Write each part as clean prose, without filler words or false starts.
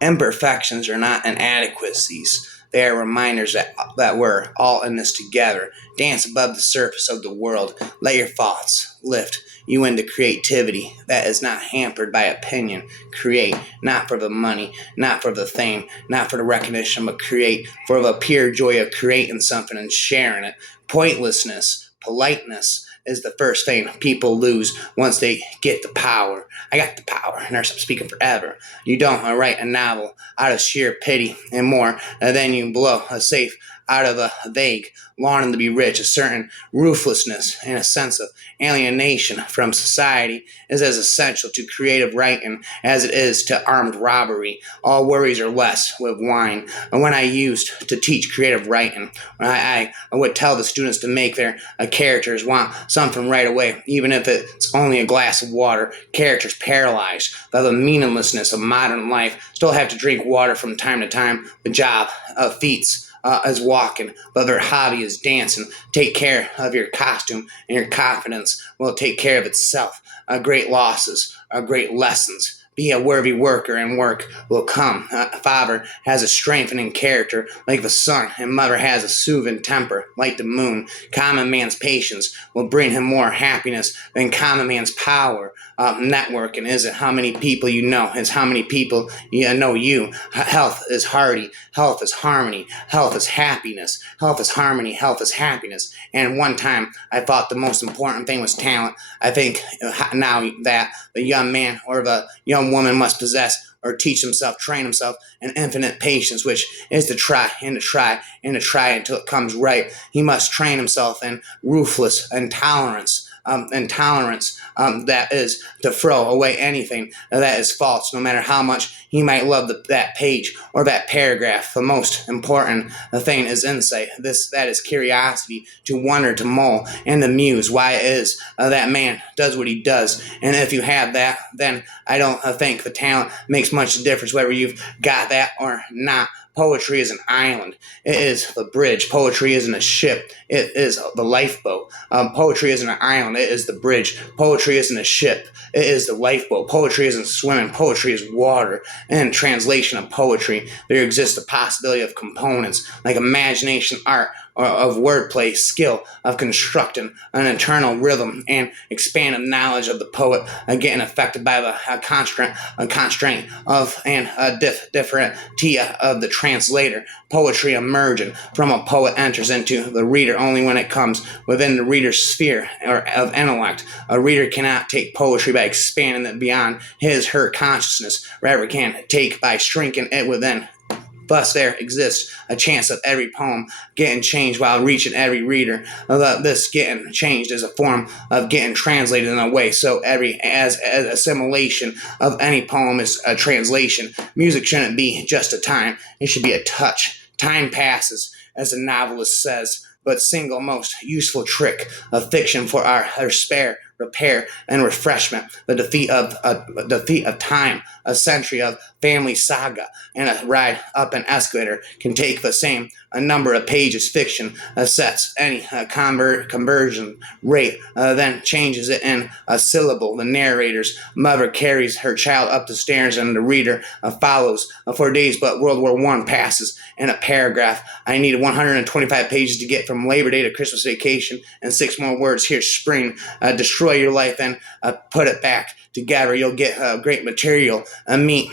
Imperfections are not inadequacies. They are reminders that we're all in this together. Dance above the surface of the world. Let your thoughts lift you into creativity that is not hampered by opinion. Create, not for the money, not for the fame, not for the recognition, but create for the pure joy of creating something and sharing it. Pointlessness, politeness, is the first thing people lose once they get the power. I got the power, nurse. I'm speaking forever. You don't write a novel out of sheer pity and more than you blow a safe out of a vague longing to be rich. A certain ruthlessness and a sense of alienation from society is as essential to creative writing as it is to armed robbery. All worries are less with wine. And when I used to teach creative writing, I would tell the students to make their characters want something right away, even if it's only a glass of water. Characters paralyzed by the meaninglessness of modern life still have to drink water from time to time. The job of feats is walking, but their hobby is dancing. Take care of your costume, and your confidence will take care of itself. Great losses are great lessons. Be a worthy worker, and work will come. Father has a strengthening character like the sun, and mother has a soothing temper like the moon. Common man's patience will bring him more happiness than common man's power. Networking isn't how many people you know, it's how many people you know you. Health is hardy, health is harmony, health is happiness, health is harmony, health is happiness. And one time I thought the most important thing was talent. I think now that the young man or the young woman must possess or teach himself, train himself an infinite patience, which is to try and to try and to try until it comes right. He must train himself in ruthless intolerance. That is to throw away anything that is false, no matter how much he might love that page or that paragraph. The most important thing is insight. That is curiosity, to wonder, to mull, and to muse why it is that man does what he does. And if you have that, then I don't think the talent makes much difference whether you've got that or not. Poetry is an island. It is the bridge. Poetry isn't a ship. It is the lifeboat. Poetry isn't an island. It is the bridge. Poetry isn't a ship. It is the lifeboat. Poetry isn't swimming. Poetry is water. In translation of poetry, there exists the possibility of components like imagination, art, or of wordplay, skill of constructing an internal rhythm, and expanded knowledge of the poet, getting affected by the constraint of and differentia of the translator. Poetry emerging from a poet enters into the reader only when it comes within the reader's sphere or of intellect. A reader cannot take poetry by expanding it beyond his/her consciousness, rather can take by shrinking it within. Thus, there exists a chance of every poem getting changed while reaching every reader. This getting changed is a form of getting translated in a way. So, as assimilation of any poem is a translation. Music shouldn't be just a time; it should be a touch. Time passes, as the novelist says, but single most useful trick of fiction for our spare repair and refreshment, the defeat of time, a century of family saga, and a ride up an escalator can take the same a number of pages. Fiction sets any conversion rate, then changes it in a syllable. The narrator's mother carries her child up the stairs, and the reader follows for days. But World War I passes in a paragraph. I needed 125 pages to get from Labor Day to Christmas vacation, and 6 more words. Here's spring. Destroy your life and put it back together. You'll get great material, meet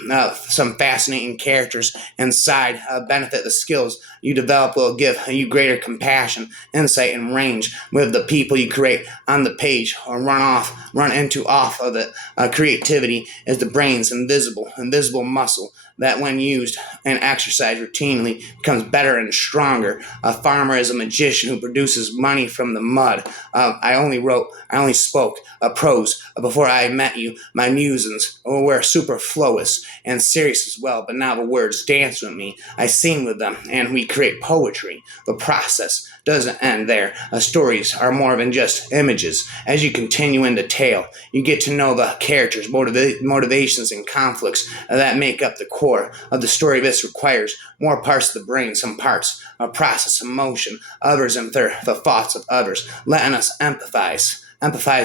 some fascinating characters inside, benefit the skills you develop will give you greater compassion, insight, and range with the people you create on the page, or run into off of it. Creativity is the brain's invisible muscle that when used and exercised routinely becomes better and stronger. A farmer is a magician who produces money from the mud. I only spoke prose before I met you. My musings were superfluous and serious as well, but now the words dance with me. I sing with them, and we create poetry. The process doesn't end there. Stories are more than just images. As you continue in the tale, you get to know the characters, motivations, and conflicts that make up the core of the story. This requires more parts of the brain, some parts process emotion, others enter the thoughts of others, letting us empathize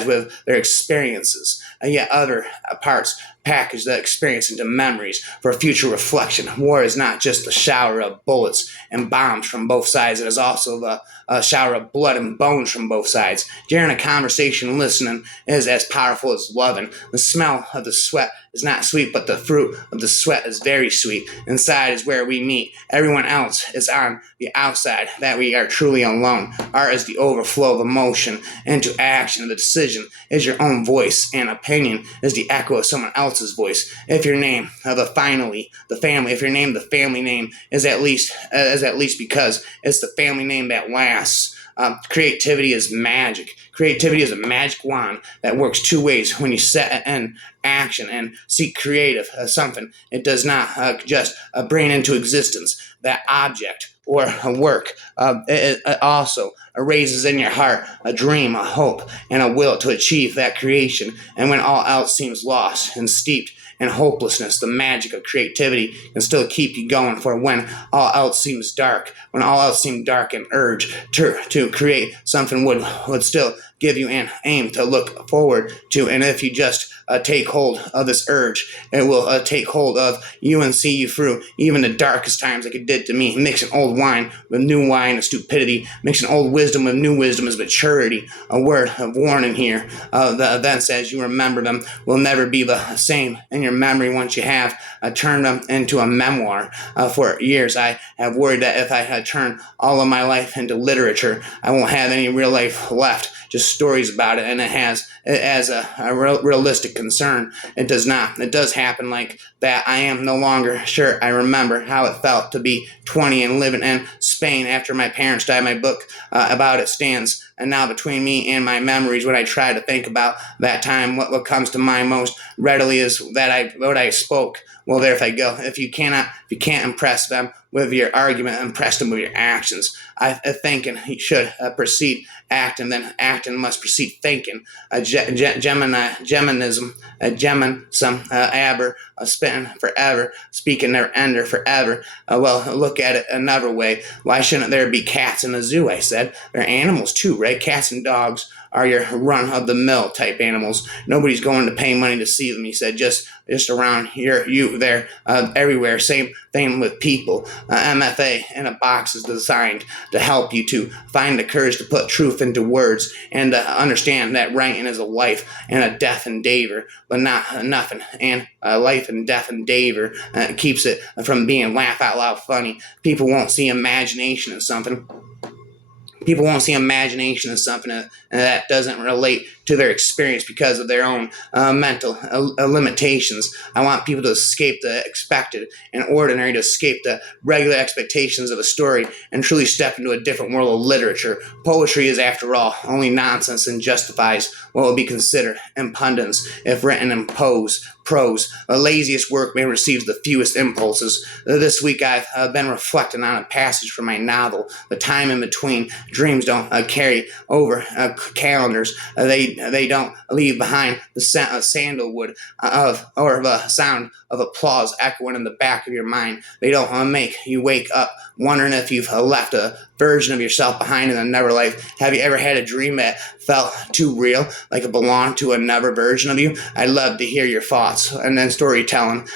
with their experiences, yet other parts package the experience into memories for future reflection. War is not just the shower of bullets and bombs from both sides, it is also the shower of blood and bones from both sides. During a conversation, listening is as powerful as loving. The smell of the sweat is not sweet, but the fruit of the sweat is very sweet. Inside is where we meet. Everyone else is on the outside, that we are truly alone. Art is the overflow of emotion into action. The decision is your own voice, and opinion is the echo of someone else's voice. If your name, if your name, the family name is at least because it's the family name that lasts. Creativity is magic. Creativity is a magic wand that works two ways. When you set an action and seek creative something, it does not just bring into existence that object or a work. It also raises in your heart a dream, a hope, and a will to achieve that creation. And when all else seems lost and steeped in hopelessness, the magic of creativity can still keep you going. For when all else seems dark, when all else seems dark, and urge to create something would still give you an aim to look forward to. And if you just take hold of this urge, it will take hold of you and see you through even the darkest times, like it did to me. Mixing old wine with new wine is stupidity. Mixing old wisdom with new wisdom is maturity. A word of warning here. The events as you remember them will never be the same in your memory once you have turned them into a memoir. For years, I have worried that if I had turned all of my life into literature, I won't have any real life left, just stories about it. And it has, as a realistic concern, it does not. It does happen like that. I am no longer sure I remember how it felt to be 20 and living in Spain after my parents died. My book about it stands and now between me and my memories. When I try to think about that time, what comes to mind most readily is what I spoke. Well, there if I go. If you can't impress them with your argument, impress them with your actions. Thinking should precede acting, then acting must precede thinking. Geminism, aber, spitting forever, speaking never ender forever. Well, look at it another way. Why shouldn't there be cats in a zoo? I said. They're animals too, right? Cats and dogs are your run-of-the-mill type animals. Nobody's going to pay money to see them, he said. Just around here, there, everywhere. Same thing with people. MFA in a box is designed to help you to find the courage to put truth into words and to understand that writing is a life and a death endeavor, but not nothing. And life and death endeavor keeps it from being laugh out loud funny. People won't see imagination in something. People won't see imagination as something that doesn't relate to their experience because of their own mental limitations. I want people to escape the expected and ordinary, to escape the regular expectations of a story and truly step into a different world of literature. Poetry is, after all, only nonsense and justifies what will be considered impudence if written in prose. The laziest workman receives the fewest impulses. This week I've been reflecting on a passage from my novel. The time in between dreams don't carry over calendars. They don't leave behind the scent of sandalwood or the sound of applause echoing in the back of your mind. They don't make you wake up wondering if you've left a version of yourself behind in another life. Have you ever had a dream that felt too real, like it belonged to another version of you? I'd love to hear your thoughts. And then storytelling,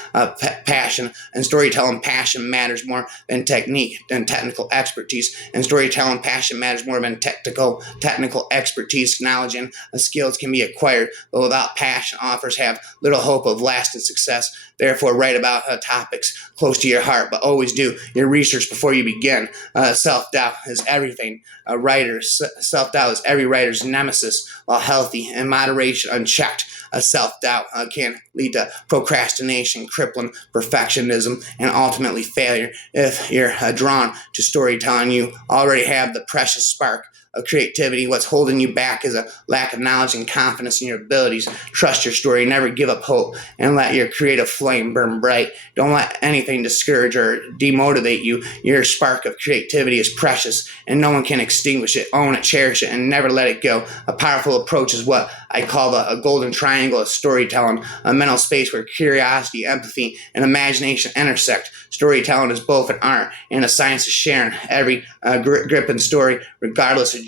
passion matters more than technique and technical expertise. And storytelling passion matters more than technical expertise. Knowledge and skills can be acquired, but without passion, authors have little hope of lasting success. Therefore, write about topics close to your heart, but always do your research before you begin. Self-doubt is everything. Self-doubt is every writer's nemesis. While healthy and moderation unchecked, self-doubt can lead to procrastination, crippling perfectionism, and ultimately failure. If you're drawn to storytelling, you already have the precious spark of creativity. What's holding you back is a lack of knowledge and confidence in your abilities. Trust your story, never give up hope, and let your creative flame burn bright. Don't let anything discourage or demotivate you. Your spark of creativity is precious, and no one can extinguish it. Own it, cherish it, and never let it go. A powerful approach is what I call a golden triangle of storytelling, a mental space where curiosity, empathy, and imagination intersect. Storytelling is both an art and a science of sharing every grip and story, regardless of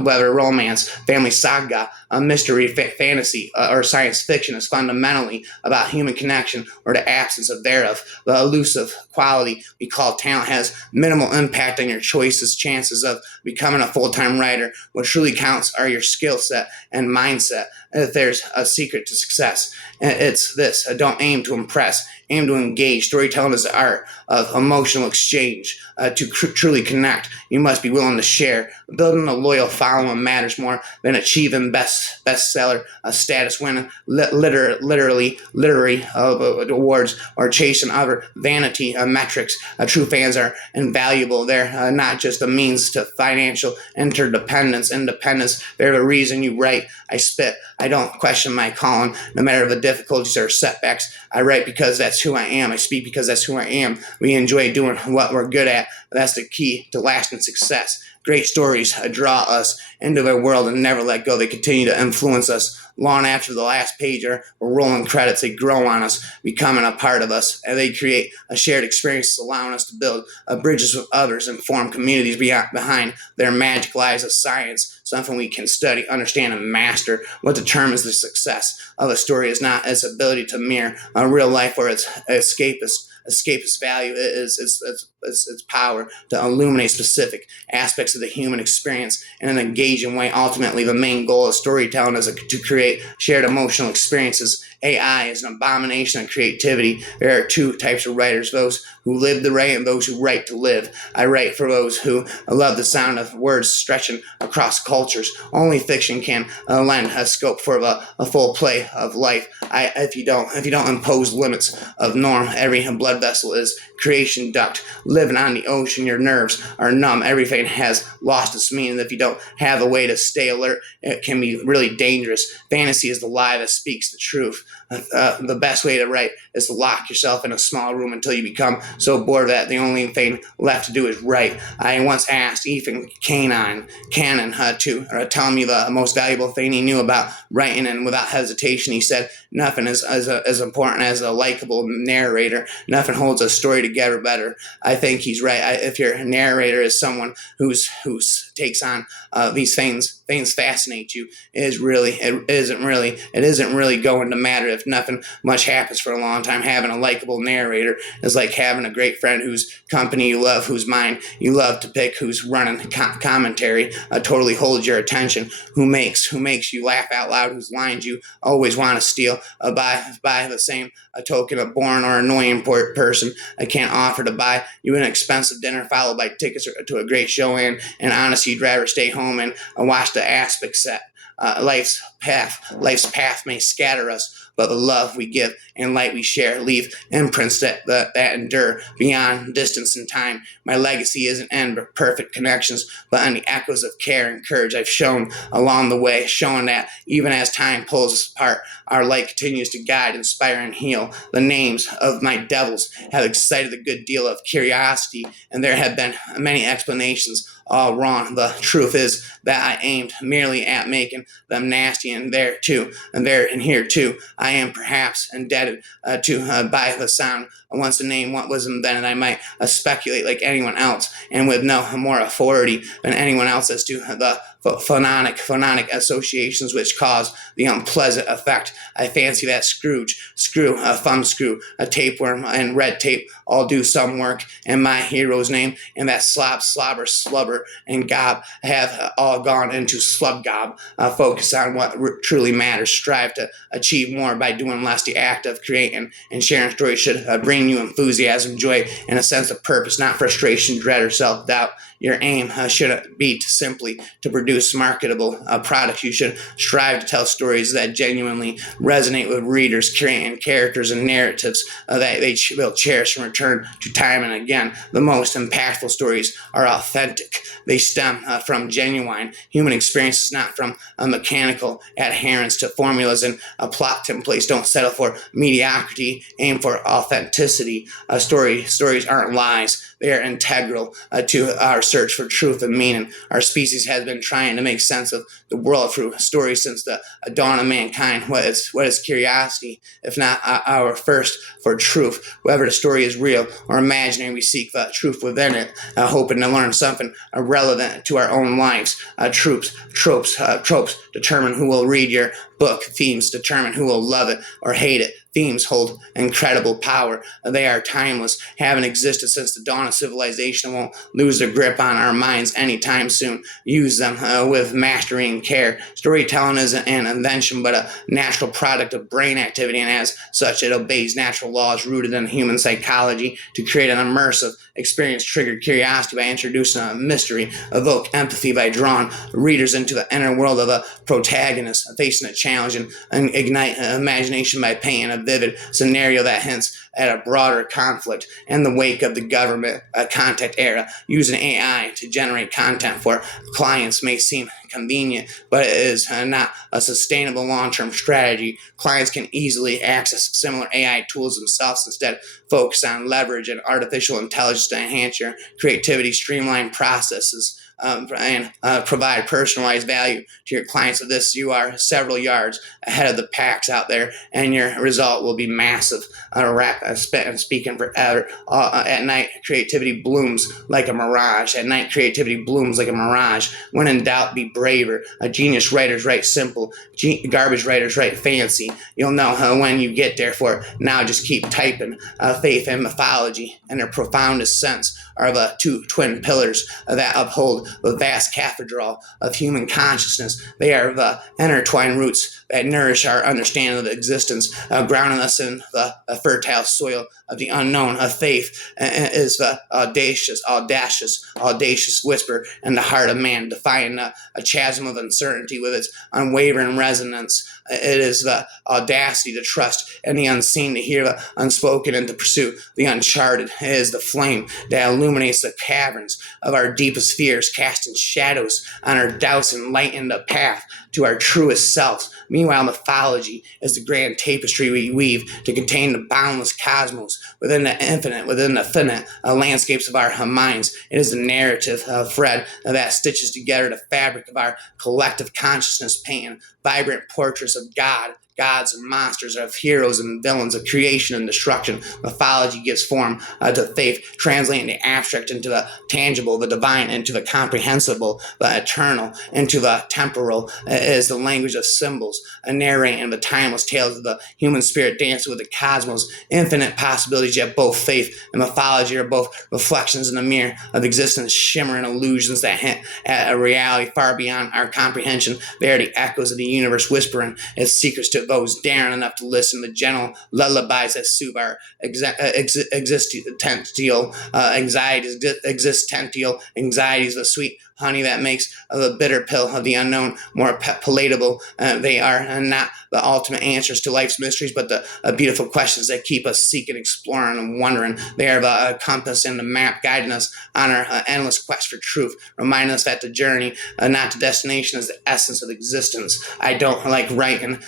whether romance, family saga, mystery, fantasy, or science fiction, is fundamentally about human connection or the absence of thereof. The elusive quality we call talent has minimal impact on your choices, chances of becoming a full-time writer. What truly counts are your skill set and mindset. If there's a secret to success, it's this: don't aim to impress, aim to engage. Storytelling is the art of emotional exchange. To truly connect, you must be willing to share. Building a loyal following matters more than achieving bestseller status, winning literary awards, or chasing other vanity metrics. True fans are invaluable. They're not just a means to financial independence. They're the reason you write. I spit. I don't question my calling, no matter the difficulties or setbacks. I write because that's who I am. I speak because that's who I am. We enjoy doing what we're good at. That's the key to lasting success. Great stories draw us into their world and never let go. They continue to influence us long after the last page or rolling credits. They grow on us, becoming a part of us, and they create a shared experience, allowing us to build bridges with others and form communities behind their magic lies of science, something we can study, understand, and master. What determines the success of a story is not its ability to mirror real life or its escapist value. Its power to illuminate specific aspects of the human experience in an engaging way. Ultimately, the main goal of storytelling is to create shared emotional experiences. AI is an abomination of creativity. There are two types of writers: those who live to write and those who write to live. I write for those who love the sound of words stretching across cultures. Only fiction can lend a scope for a full play of life. If you don't impose limits of norm, every blood vessel is creation duct. Living on the ocean, your nerves are numb. Everything has lost its meaning. If you don't have a way to stay alert, it can be really dangerous. Fantasy is the lie that speaks the truth. The best way to write is to lock yourself in a small room until you become so bored that the only thing left to do is write. I once asked Ethan Cannon to tell me the most valuable thing he knew about writing, and without hesitation he said, nothing is as important as a likable narrator. Nothing holds a story together better. I think he's right. If your narrator is someone who takes on these things fascinate you, it isn't really going to matter if nothing much happens for a long time. Having a likable narrator is like having a great friend whose company you love, whose mind you love to pick, who's running commentary totally holds your attention, who makes you laugh out loud, whose lines you always want to steal. By the same token, a boring or annoying person I can't offer to buy you an expensive dinner followed by tickets to a great show, and honestly, you'd rather stay home and watch the aspect set. Life's path may scatter us, but the love we give and light we share leave imprints that endure beyond distance and time. My legacy isn't in perfect connections, but in the echoes of care and courage I've shown along the way, showing that even as time pulls us apart, our light continues to guide, inspire, and heal. The names of my devils have excited a good deal of curiosity, and there have been many explanations, all wrong. The truth is that I aimed merely at making them nasty, and here too, I am perhaps indebted to by the sound. Once the name was invented, I might speculate like anyone else, and with no more authority than anyone else as to the phonic associations which cause the unpleasant effect. I fancy that screw, thumbscrew, a tapeworm, and red tape all do some work in my hero's name, and that slobber, slubber, and gob have all gone into slubgob. Focus on what truly matters. Strive to achieve more by doing less. The act of creating and sharing stories should bring you enthusiasm, joy, and a sense of purpose, not frustration, dread, or self-doubt. Your aim shouldn't be simply to produce marketable products. You should strive to tell stories that genuinely resonate with readers, creating characters and narratives that they'll cherish and return to time and again. The most impactful stories are authentic. They stem from genuine human experiences, not from a mechanical adherence to formulas and plot templates. Don't settle for mediocrity. Aim for authenticity. Stories aren't lies. They are integral to our search for truth and meaning. Our species has been trying trying to make sense of the world through stories since the dawn of mankind. What is curiosity, if not our thirst for truth? Whether the story is real or imaginary, we seek the truth within it, hoping to learn something relevant to our own lives. Tropes determine who will read your book. Themes determine who will love it or hate it. Themes hold incredible power. They are timeless, having existed since the dawn of civilization, won't lose their grip on our minds anytime soon. Use them with mastery and care. Storytelling isn't an invention, but a natural product of brain activity, and as such, it obeys natural laws rooted in human psychology. To create an immersive experience, trigger curiosity by introducing a mystery, evoke empathy by drawing readers into the inner world of a protagonist facing a challenge, and ignite imagination by painting a vivid scenario that hints at a broader conflict. In the wake of the government contact era, using AI to generate content for clients may seem convenient, but it is not a sustainable long-term strategy. Clients can easily access similar AI tools themselves. Instead, focus on leverage and artificial intelligence to enhance your creativity, streamline processes, and provide personalized value to your clients. Of this, you are several yards ahead of the packs out there, and your result will be massive. Speaking forever. At night, creativity blooms like a mirage. At night, creativity blooms like a mirage. When in doubt, be braver. Genius writers write simple. Garbage writers write fancy. You'll know when you get there. For now, just keep typing. Faith and mythology, in their profoundest sense, are the two twin pillars that uphold the vast cathedral of human consciousness. They are the intertwined roots that nourish our understanding of existence, grounding us in the fertile soil of the unknown. Faith is the audacious whisper in the heart of man, defying a chasm of uncertainty with its unwavering resonance. It is the audacity to trust in the unseen, to hear the unspoken, and to pursue the uncharted. It is the flame that illuminates the caverns of our deepest fears, casting shadows on our doubts and lighting the path to our truest selves. Meanwhile, mythology is the grand tapestry we weave to contain the boundless cosmos within the infinite, within the finite landscapes of our minds. It is the narrative thread that stitches together the fabric of our collective consciousness, painting vibrant portraits of gods and monsters, of heroes and villains, of creation and destruction. Mythology gives form to faith, translating the abstract into the tangible, the divine into the comprehensible, the eternal into the temporal. It is the language of symbols, narrating the timeless tales of the human spirit dancing with the cosmos. Infinite possibilities, yet both faith and mythology are both reflections in the mirror of existence, shimmering illusions that hint at a reality far beyond our comprehension. They are the echoes of the universe, whispering its secrets to those daring enough to listen. The gentle lullabies that soothe our existential anxieties, the sweet honey that makes the bitter pill of the unknown more palatable. They are not the ultimate answers to life's mysteries, but the beautiful questions that keep us seeking, exploring, and wondering. They are the compass and the map guiding us on our endless quest for truth, reminding us that the journey, not the destination, is the essence of existence. I don't like writing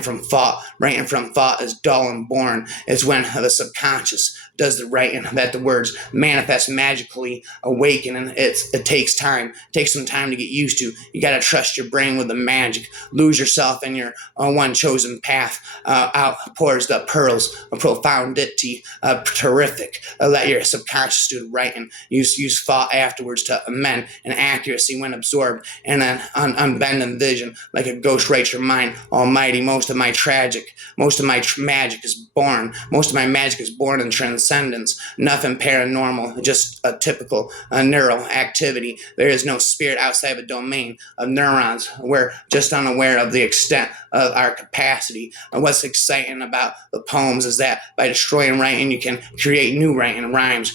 from thought. Writing from thought is dull and boring. It's when the subconscious does the writing that the words manifest magically, awaken, and it takes time. It takes some time to get used to. You got to trust your brain with the magic. Lose yourself in your one chosen path. Out pours the pearls of profundity, terrific. Let your subconscious do the writing. Use thought afterwards to amend, and accuracy when absorbed, and then unbending vision like a ghost writes your mind. Almighty, most of my magic is born. Most of my magic is born in transcendence. Nothing paranormal, just a typical neural activity. There is no spirit outside of a domain of neurons. We're just unaware of the extent of our capacity. And what's exciting about the poems is that by destroying writing, you can create new writing. Rhymes,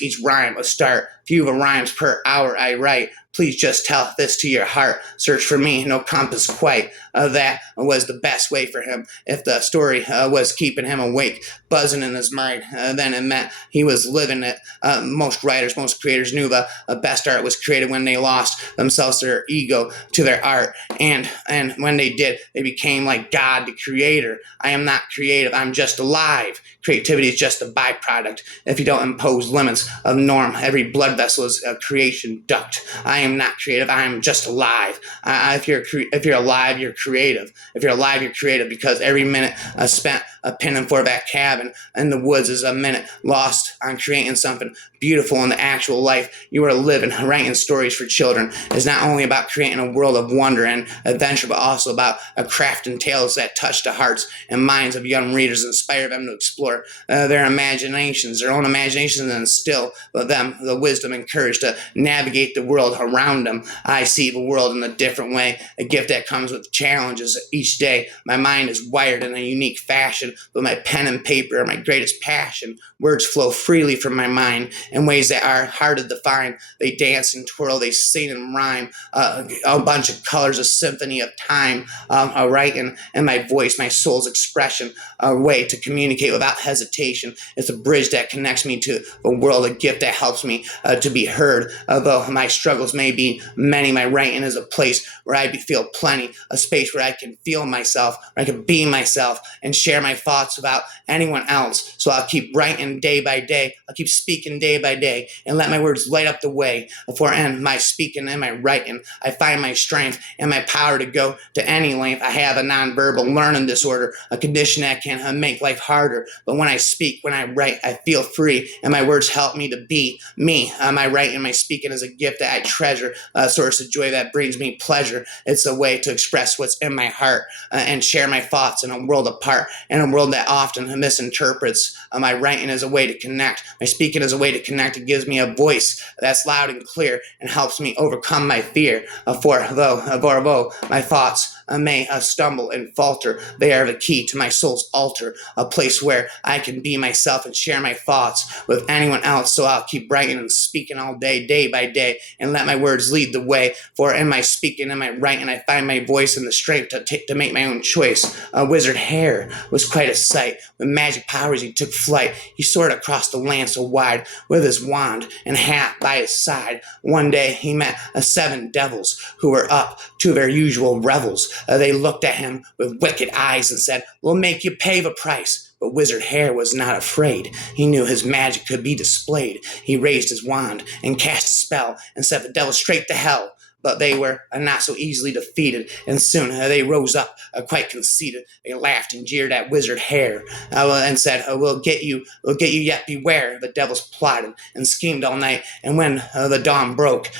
each rhyme a start. Few of rhymes per hour I write. Please just tell this to your heart. Search for me, no compass quite. That was the best way for him. If the story was keeping him awake, buzzing in his mind, then it meant he was living it. Most writers, most creators knew the best art was created when they lost themselves, their ego, to their art. And when they did, they became like God, the creator. I am not creative, I'm just alive. Creativity is just a byproduct. If you don't impose limits of norm, every blood vessel is a creation duct. I I am not creative. I am just alive. If you're alive, you're creative. If you're alive, you're creative, because every minute spent pinning for that cabin in the woods is a minute lost on creating something beautiful in the actual life you are living. Writing stories for children is not only about creating a world of wonder and adventure, but also about crafting tales that touch the hearts and minds of young readers, inspire them to explore their own imaginations, and instill with them the wisdom and courage to navigate the world around them. I see the world in a different way, a gift that comes with challenges each day. My mind is wired in a unique fashion, but my pen and paper are my greatest passion. Words flow freely from my mind in ways that are hard to define. They dance and twirl, they sing and rhyme, a bunch of colors, a symphony of time, a writing and my voice, my soul's expression, a way to communicate without hesitation. It's a bridge that connects me to the world, a gift that helps me to be heard. Although my struggles may be many, my writing is a place where I feel plenty, a space where I can feel myself, where I can be myself and share my thoughts without anyone else. So I'll keep writing day by day. I'll keep speaking day by day and let my words light up the way. For in my speaking and my writing, I find my strength and my power to go to any length. I have a nonverbal learning disorder, a condition that can make life harder. But when I speak, when I write, I feel free, and my words help me to be me. My writing, my speaking is a gift that I treasure, a source of joy that brings me pleasure. It's a way to express what's in my heart and share my thoughts in a world apart, in a world that often misinterprets. My writing is a way to connect. My speaking is a way to connect. It gives me a voice that's loud and clear and helps me overcome my fear. For though my thoughts may stumble and falter, they are the key to my soul's altar, a place where I can be myself and share my thoughts with anyone else. So I'll keep writing and speaking all day, day by day, and let my words lead the way. For in my speaking and my writing, I find my voice and the strength to make my own choice. Wizard Hare was quite a sight. With magic powers, he took flight. He soared across the land so wide, with his wand and hat by his side. One day he met 7 devils who were up to their usual revels. They looked at him with wicked eyes and said, "We'll make you pay the price." But Wizard Hare was not afraid. He knew his magic could be displayed. He raised his wand and cast a spell and sent the devils straight to hell. But they were not so easily defeated, and soon they rose up quite conceited. They laughed and jeered at Wizard Hare and said, we'll get you yet, beware." The devils plotted and schemed all night, and when the dawn broke,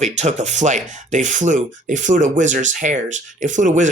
they took a flight. They flew to Wizard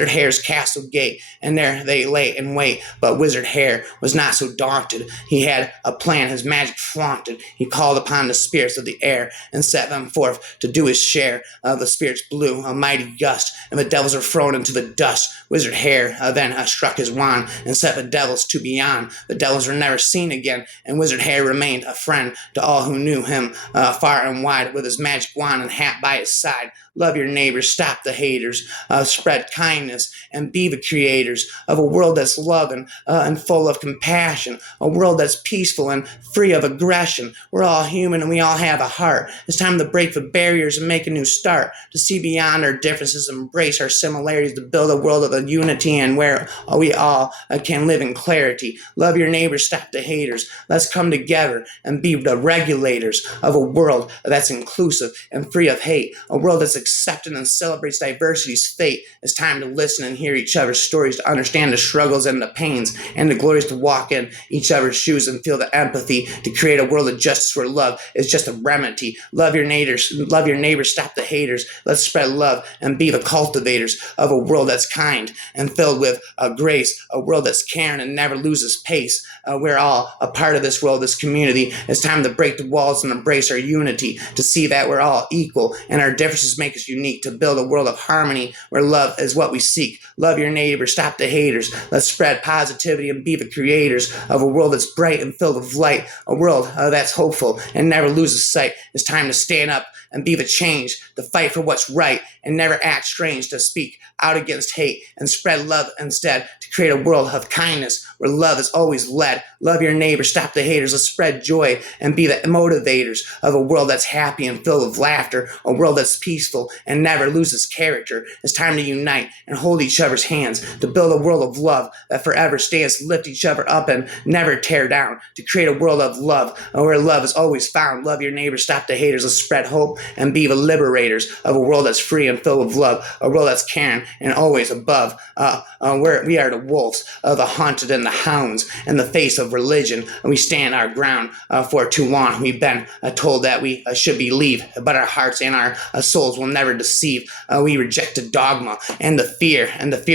Hare's castle gate, and there they lay in wait. But Wizard Hare was not so daunted. He had a plan, his magic flaunted. He called upon the spirits of the air and set them forth to do his share. The spirits blew a mighty gust, and the devils were thrown into the dust. Wizard Hare then struck his wand and set the devils to beyond. The devils were never seen again, and Wizard Hare remained a friend to all who knew him far and wide, with his magic wand and hat by his side. Love your neighbors, stop the haters, spread kindness, and be the creators of a world that's loving and full of compassion, a world that's peaceful and free of aggression. We're all human and we all have a heart. It's time to break the barriers and make a new start, to see beyond our differences, embrace our similarities, to build a world of unity and where we all can live in clarity. Love your neighbors, stop the haters. Let's come together and be the regulators of a world that's inclusive and free of hate, a world that's accepting and celebrates diversity's fate. It's time to listen and hear each other's stories, to understand the struggles and the pains and the glories, to walk in each other's shoes and feel the empathy, to create a world of justice where love is just a remedy. Love your neighbors, stop the haters. Let's spread love and be the cultivators of a world that's kind and filled with grace, a world that's caring and never loses pace. We're all a part of this world, this community. It's time to break the walls and embrace our unity, to see that we're all equal and our differences make us unique, to build a world of harmony where love is what we seek. Love your neighbor, stop the haters. Let's spread positivity and be the creators of a world that's bright and filled with light, a world that's hopeful and never loses sight. It's time to stand up and be the change, to fight for what's right and never act strange, to speak out against hate and spread love instead, to create a world of kindness where love is always led. Love your neighbor, stop the haters. Let's spread joy and be the motivators of a world that's happy and filled with laughter, a world that's peaceful and never loses character. It's time to unite and hold each other's hands, to build a world of love that forever stands, to lift each other up and never tear down, to create a world of love where love is always found. Love your neighbor, stop the haters. Let's spread hope and be the liberators of a world that's free and filled with love, a world that's caring and always above. We are the wolves, the hunted and the hounds in the face of religion, and we stand our ground. For too long we've been told that we should believe, but our hearts and our souls will never deceive. We reject the dogma and the fear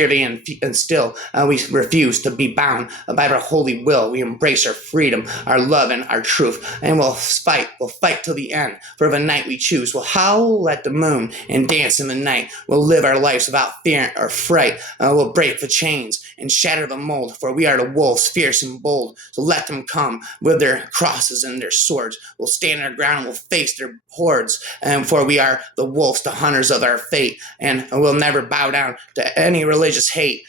they instill. We refuse to be bound by our holy will. We embrace our freedom, our love, and our truth, and we'll fight till the end for the night we choose. We'll howl at the moon and dance in the night. We'll live our lives without fear or fright. We'll break the chains and shatter the mold, for we are the wolves, fierce and bold. So let them come with their crosses and their swords. We'll stand our ground and we'll face their hordes, and for we are the wolves, the hunters of our fate, and we'll never bow down to any religious hate.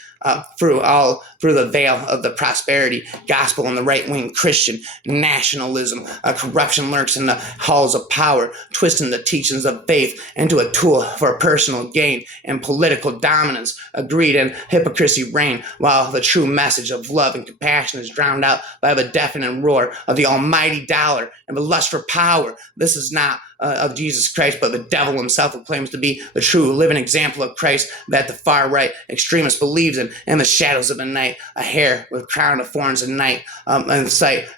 Through the veil of the prosperity gospel and the right-wing Christian nationalism, corruption lurks in the halls of power, twisting the teachings of faith into a tool for personal gain and political dominance. Greed and hypocrisy reign, while the true message of love and compassion is drowned out by the deafening roar of the almighty dollar and the lust for power. This is not of Jesus Christ, but the devil himself, who claims to be the true living example of Christ that the far right extremist believes in. In the shadows of the night, a hare with crown of thorns in sight.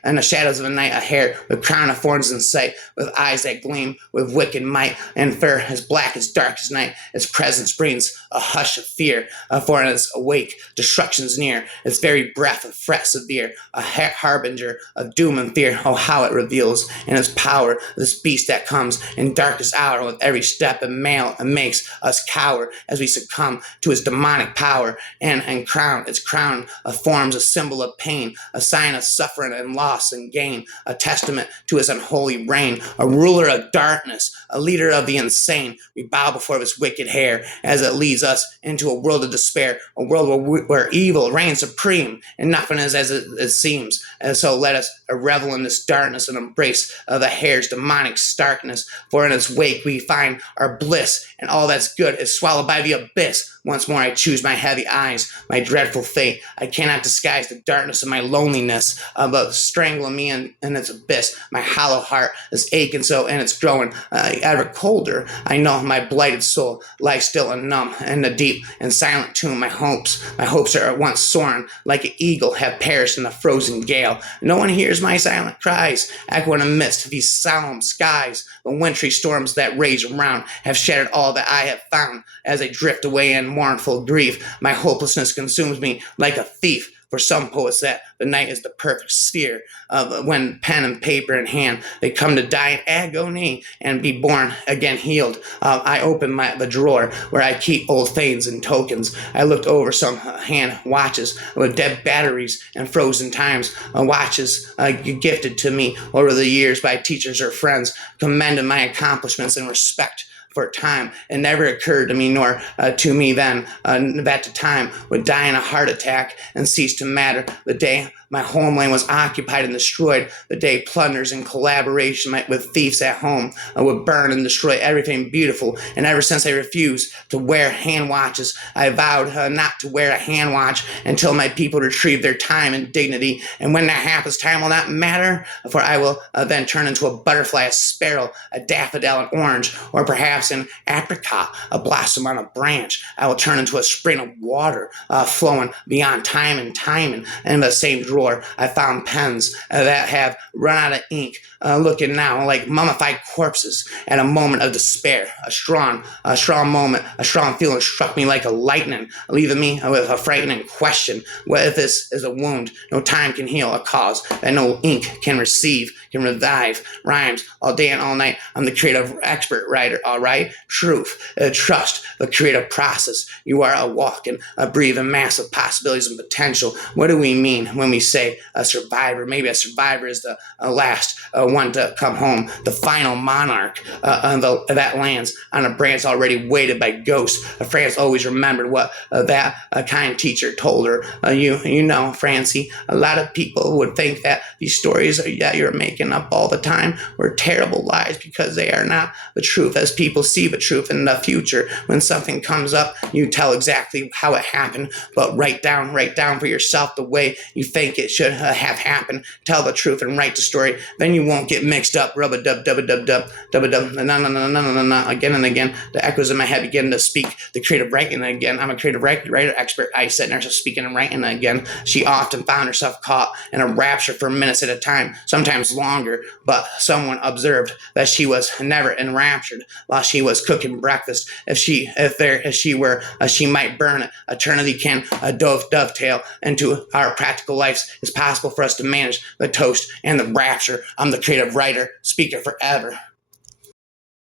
In the shadows of the night, a hare with crown of thorns in sight, with eyes that gleam with wicked might, and fur as black as dark as night. Its presence brings a hush of fear, for in its awake, destruction's near. Its very breath of fret severe, a harbinger of doom and fear. Oh, how it reveals in its power this beast that comes in darkest hour with every step and makes us cower as we succumb to his demonic power. And its crown forms a symbol of pain, a sign of suffering and loss and gain, a testament to his unholy reign, a ruler of darkness, a leader of the insane. We bow before this wicked hair as it leads us into a world of despair, a world where evil reigns supreme and nothing is as it seems. And so let us revel in this darkness and embrace the hair's demonic starkness, for in its wake we find our bliss, and all that's good is swallowed by the abyss. Once more I choose my heavy eyes, my dreadful fate. I cannot disguise the darkness of my loneliness, but strangling me in its abyss. My hollow heart is aching so, and it's growing ever colder. I know my blighted soul lies still and numb in the deep and silent tomb. My hopes are at once soaring like an eagle, have perished in the frozen gale. No one hears my silent cries, echoing amidst these solemn skies. The wintry storms that rage around have shattered all that I have found. As I drift away in mournful grief, my hopelessness consumes me like a thief. For some poets that the night is the perfect sphere of when pen and paper in hand they come to die in agony and be born again healed. I open the drawer where I keep old things and tokens. I looked over some hand watches with dead batteries and frozen times, watches gifted to me over the years by teachers or friends, commending my accomplishments and respect for time. It never occurred to me, nor to me then, that the time would die in a heart attack and cease to matter. The day my homeland was occupied and destroyed, the day plunders in collaboration with thieves at home would burn and destroy everything beautiful. And ever since I refused to wear hand watches, I vowed not to wear a hand watch until my people retrieve their time and dignity. And when that happens, time will not matter, for I will then turn into a butterfly, a sparrow, a daffodil, an orange, or perhaps an apricot, a blossom on a branch. I will turn into a spring of water flowing beyond time and time. And in the same drawer, I found pens that have run out of ink, looking now like mummified corpses at a moment of despair. A strong moment, a strong feeling struck me like a lightning, leaving me with a frightening question. What if this is a wound no time can heal, a cause that no ink can receive, can revive? Rhymes all day and all night. I'm the creative expert writer, all right? Truth, trust the creative process. You are a walking, a breathing mass of possibilities and potential. What do we mean when we say a survivor? Maybe a survivor is the last one to come home, the final monarch that lands on a branch already weighted by ghosts. France always remembered what that kind teacher told her. You know, Francie, a lot of people would think that these stories that you're making up all the time were terrible lies because they are not the truth. As people see the truth in the future, when something comes up, you tell exactly how it happened, but write down for yourself the way you think it should have happened. Tell the truth and write the story. Then you won't get mixed up. Rub a dub, dub a dub, dub, dub a dub, no, no, no, no, no, no, no, again and again. The echoes in my head begin to speak. The creative writing again. I'm a creative writer expert. I sit there speaking and writing again. She often found herself caught in a rapture for minutes at a time, sometimes longer, but someone observed that she was never enraptured while she was cooking breakfast. If she were, she might burn it. Eternity can dovetail into our practical lives. It's possible for us to manage the toast and the rapture. I'm the creative writer, speaker forever.